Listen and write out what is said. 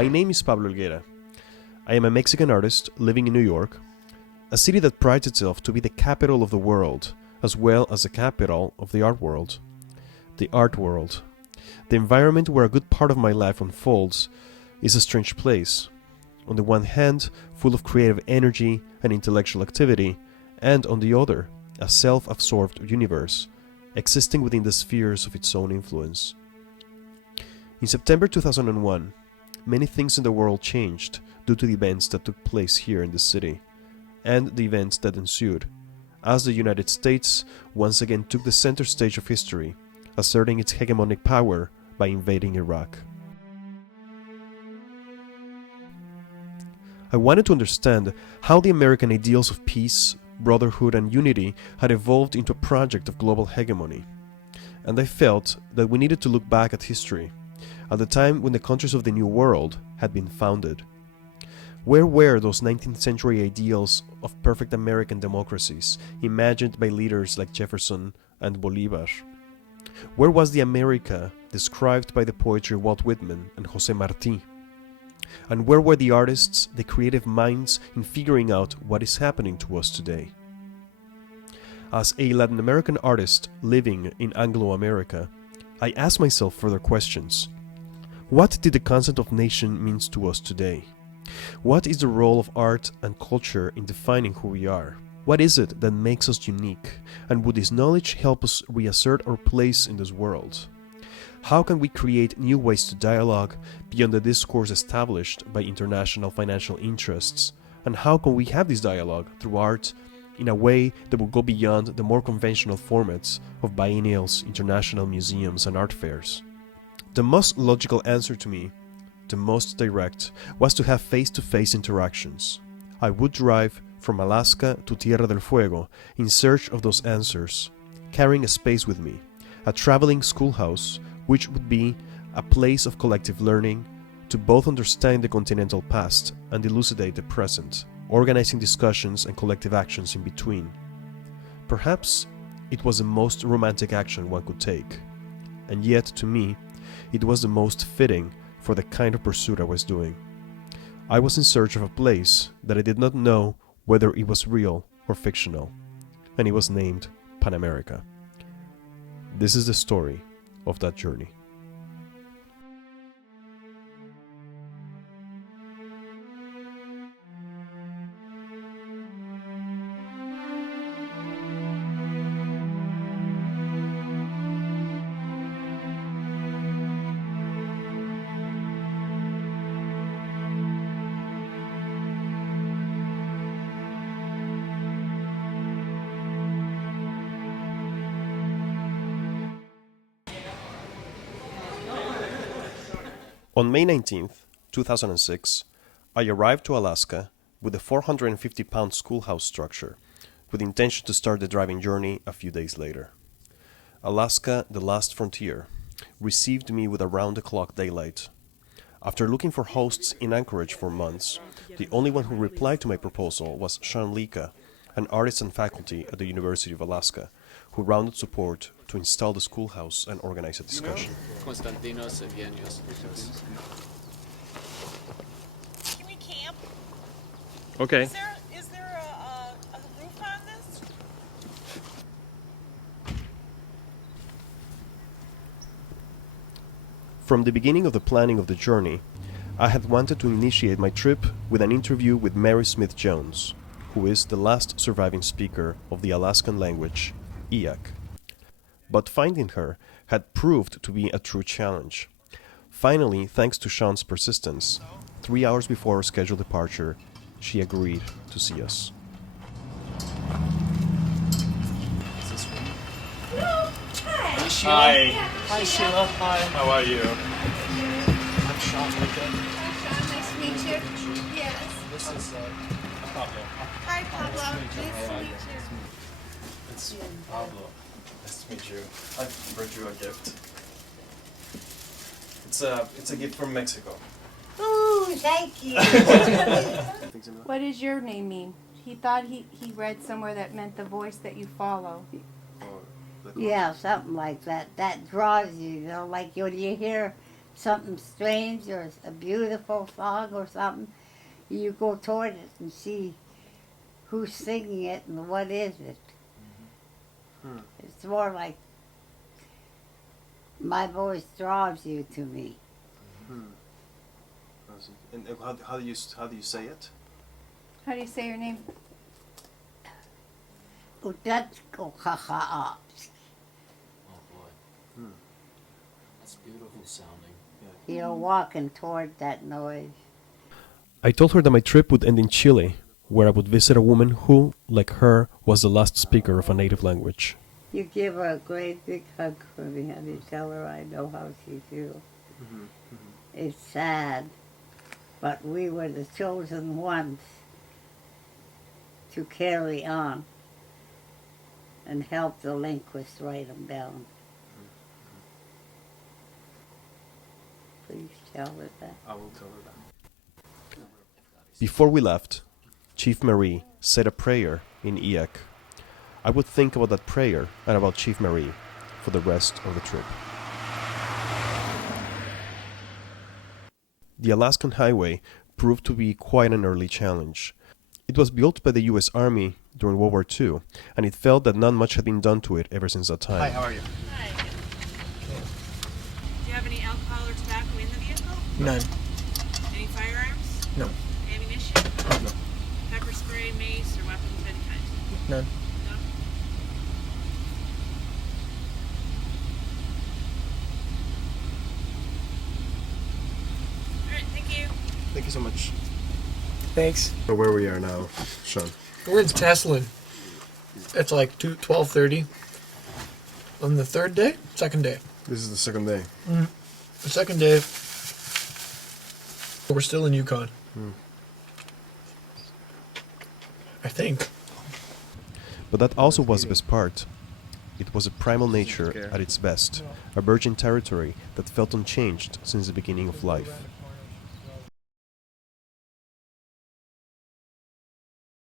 My name is Pablo Helguera. I am a Mexican artist living in New York, a city that prides itself to be the capital of the world, as well as the capital of the art world. The art world. The environment where a good part of my life unfolds is a strange place. On the one hand, full of creative energy and intellectual activity, and on the other, a self-absorbed universe, existing within the spheres of its own influence. In September 2001, many things in the world changed due to the events that took place here in the city, and the events that ensued, as the United States once again took the center stage of history, asserting its hegemonic power by invading Iraq. I wanted to understand how the American ideals of peace, brotherhood, and unity had evolved into a project of global hegemony, and I felt that we needed to look back at history, at the time when the countries of the New World had been founded. Where were those 19th century ideals of perfect American democracies imagined by leaders like Jefferson and Bolivar? Where was the America described by the poetry of Walt Whitman and José Martí? And where were the artists, the creative minds in figuring out what is happening to us today? As a Latin American artist living in Anglo-America, I asked myself further questions. What did the concept of nation mean to us today? What is the role of art and culture in defining who we are? What is it that makes us unique? And would this knowledge help us reassert our place in this world? How can we create new ways to dialogue beyond the discourse established by international financial interests? And how can we have this dialogue through art in a way that will go beyond the more conventional formats of biennials, international museums, and art fairs? The most logical answer to me, the most direct, was to have face-to-face interactions. I would drive from Alaska to Tierra del Fuego in search of those answers, carrying a space with me, a traveling schoolhouse, which would be a place of collective learning to both understand the continental past and elucidate the present, organizing discussions and collective actions in between. Perhaps it was the most romantic action one could take, and yet, to me, it was the most fitting for the kind of pursuit I was doing. I was in search of a place that I did not know whether it was real or fictional, and it was named Pan America. This is the story of that journey. On May 19th, 2006, I arrived to Alaska with a 450-pound schoolhouse structure, with the intention to start the driving journey a few days later. Alaska, the last frontier, received me with around-the-clock daylight. After looking for hosts in Anchorage for months, the only one who replied to my proposal was Sean Lika, an artist and faculty at the University of Alaska, who rounded support to install the schoolhouse and organize a discussion. Constantinos Evgenios. Can we camp? Okay. Is there a roof on this? From the beginning of the planning of the journey, I had wanted to initiate my trip with an interview with Mary Smith Jones, who is the last surviving speaker of the Alaskan language, Iyak. But finding her had proved to be a true challenge. Finally, thanks to Sean's persistence, 3 hours before our scheduled departure, she agreed to see us. Hi. Hi, Sheila. Hi. Hi, Sheila. Hi. How are you? I'm Sean Lika. Nice to meet you. Yes. This is Pablo. Hi, Pablo. Nice to meet you. It's Pablo. Nice to meet you. I brought you a gift. It's a gift from Mexico. Ooh, thank you. What does your name mean? He thought he read somewhere that meant the voice that you follow. Yeah, something like that. That draws you, like when you hear something strange or a beautiful song or something, you go toward it and see who's singing it and what is it. It's more like my voice draws you to me. And how do you say it? How do you say your name? Udatsko kaka'ap. Oh boy. That's beautiful sounding. You're walking toward that noise. I told her that my trip would end in Chile, where I would visit a woman who, like her, was the last speaker of a native language. You give her a great big hug for me and you tell her I know how she feels. It's sad, but we were the chosen ones to carry on and help the linguists write them down. Please tell her that. I will tell her that. Before we left, Chief Marie said a prayer in Iak. I would think about that prayer and about Chief Marie for the rest of the trip. The Alaskan Highway proved to be quite an early challenge. It was built by the U.S. Army during World War II, and it felt that not much had been done to it ever since that time. Hi, how are you? Hi. Do you have any alcohol or tobacco in the vehicle? None. Any firearms? No. Ammunition? No. Pepper spray, mace, or weapons of any kind? None. No? Alright, thank you. Thank you so much. Thanks. Where we are now, Sean. We're in Teslin. It's like 12:30. On the third day? Second day. This is the second day. The second day. We're still in Yukon. I think. But that also was the best part. It was a primal nature at its best, a virgin territory that felt unchanged since the beginning of life.